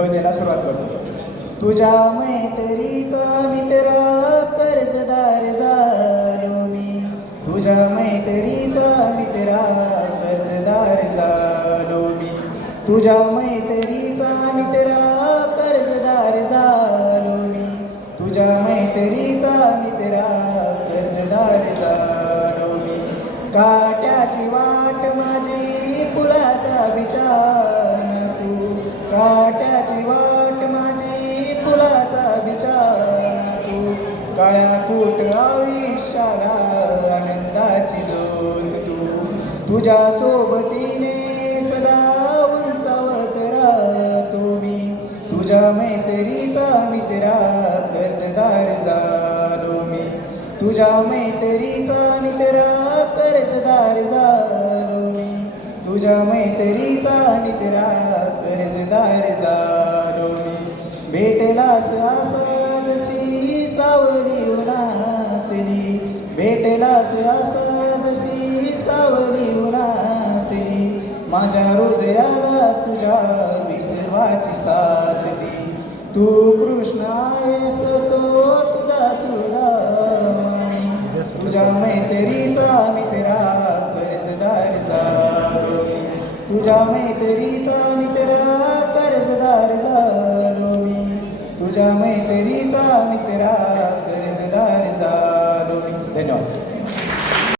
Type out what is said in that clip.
कवितेला सुरुवात करतो. तुझ्या मैत्रीचा मित्रा कर्जदार झालो मी. तुझ्या मैत्रीचा मित्रा कर्जदार झालो मी. तुझ्या मैत्रीचा मित्रा कर्जदार झालो मी. तुझ्या मैत्रीचा मित्रा कर्जदार झालो मी. काट्याची वाट माझी फुलाचा बिछाना तू. काट्याची वाट माझी फुलाचा बिछाना तू. काळ्या कुट आयुष्याला आनंदाची ज्योत तू. तुझ्या सोबतीने सदा उंचावत राहतो मी. तुझ्या मैत्रीचा मित्रा कर्जदार झालो मी. तुझ्या मैत्रीचा मित्रा कर्जदार झालो मी. तुझ्या मैत्रीचा मित्रा कर्जदार झालो मी. भेटलास असा जशी सावली उन्हातली. भेटलास असा जशी सावली उन्हातली. माझ्या हृदयाला तुझ्या विसवाची साथ दी. तू कृष्ण आहेस तो तुझा सुदामा मी. तुझ्या मैत्रीचा मित्रा कर्जदार झालो मी. तुझ्या मैत्रीचा मित्रा कर्जदार झालो मी. तुझ्या मैत्रीचा मित्रा